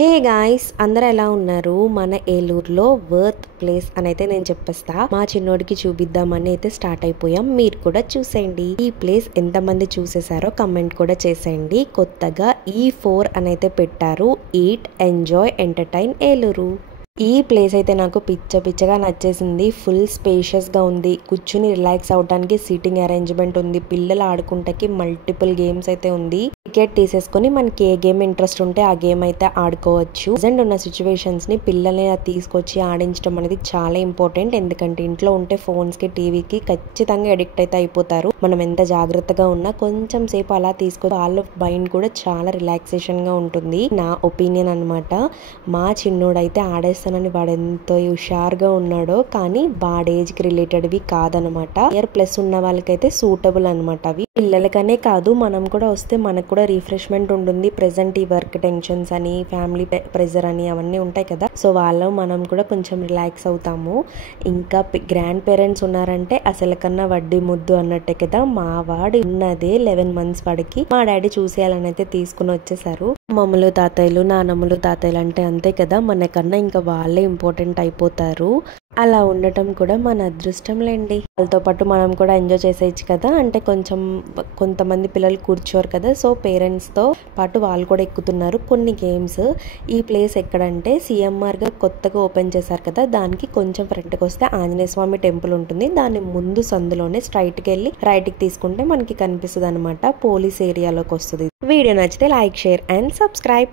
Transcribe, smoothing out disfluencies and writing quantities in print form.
Hey guys, అందరూ ఎలా ఉన్నారు? మన ఏలూరులో వర్త్ ప్లేస్ అనైతే నేను చెప్పేస్తా. మా చిన్నోడికి చూపిద్దామని అయితే స్టార్ట్ అయిపోయాం. మీరు కూడా చూసేయండి. ఈ ప్లేస్ ఎంతమంది చూసేసారో కమెంట్ కూడా చేసేయండి. కొత్తగా E4 అనైతే పెట్టారు. Eat, enjoy, entertain Eluru. ఈ ప్లేస్ అయితే నాకు పిచ్చగా నచ్చేసింది. ఫుల్ స్పేషియస్గా ఉంది. కూర్చుని రిలాక్స్ అవడానికి సీటింగ్ అరేంజ్మెంట్ ఉంది. పిల్లలు ఆడుకుంటకి మల్టిపుల్ గేమ్స్ అయితే ఉంది. టికెట్ తీసేసుకొని మనకి ఏ గేమ్ ఇంట్రెస్ట్ ఉంటే ఆ గేమ్ అయితే ఆడుకోవచ్చు. ప్రజెంట్ ఉన్న సిచ్యువేషన్స్ ని పిల్లల్ని తీసుకొచ్చి ఆడించడం అనేది చాలా ఇంపార్టెంట్. ఎందుకంటే ఇంట్లో ఉంటే ఫోన్స్ కి, టీవీకి ఖచ్చితంగా అడిక్ట్ అయితే అయిపోతారు. మనం ఎంత జాగ్రత్తగా ఉన్నా కొంచెం సేపు అలా తీసుకొని వాళ్ళ మైండ్ కూడా చాలా రిలాక్సేషన్ గా ఉంటుంది. నా ఒపీనియన్ అనమాట. మా చిన్నోడైతే ఆడేస్తానని వాడు ఎంతో హుషారుగా ఉన్నాడో, కానీ వాడేజ్ కి రిలేటెడ్వి కాదనమాట. ఇయర్ ప్లస్ ఉన్న వాళ్ళకైతే సూటబుల్ అనమాట. అవి పిల్లలకనే కాదు, మనం కూడా వస్తే మనకు కూడా రిఫ్రెష్మెంట్ ఉంటుంది. ప్రెసెంట్ ఈ వర్క్ టెన్షన్స్ అని, ఫ్యామిలీ ప్రెజర్ అని అవన్నీ ఉంటాయి కదా. సో వాళ్ళు మనం కూడా కొంచెం రిలాక్స్ అవుతాము. ఇంకా గ్రాండ్ పేరెంట్స్ ఉన్నారంటే అసలు కన్నా వడ్డీ ముద్దు అన్నట్టే కదా. మా వాడు ఉన్నదే 11 months వాడికి. మా డాడీ చూసేయాలని అయితే తీసుకుని వచ్చేసారు. అమ్మమ్మలు తాతయ్యలు, నానమ్మలు తాతయ్యలు అంటే అంతే కదా, మనకన్నా ఇంకా వాళ్ళే ఇంపార్టెంట్ అయిపోతారు. అలా ఉండటం కూడా మన అదృష్టం లేండి. వాళ్ళతో పాటు మనం కూడా ఎంజాయ్ చేసేయచ్చు కదా. అంటే కొంతమంది పిల్లలు కూర్చోరు కదా, సో పేరెంట్స్ తో పాటు వాళ్ళు కూడా ఎక్కుతున్నారు కొన్ని గేమ్స్. ఈ ప్లేస్ ఎక్కడంటే CMR గా కొత్తగా ఓపెన్ చేశారు కదా, దానికి కొంచెం ఫ్రంట్కి వస్తే ఆంజనేయ స్వామి టెంపుల్ ఉంటుంది. దాని ముందు సందులోనే స్ట్రైట్ కి వెళ్ళి రైట్ కి తీసుకుంటే మనకి కనిపిస్తుంది అనమాట. పోలీస్ ఏరియాలోకి వస్తుంది. వీడియో నచ్చితే లైక్, షేర్ అండ్ సబ్స్క్రైబ్.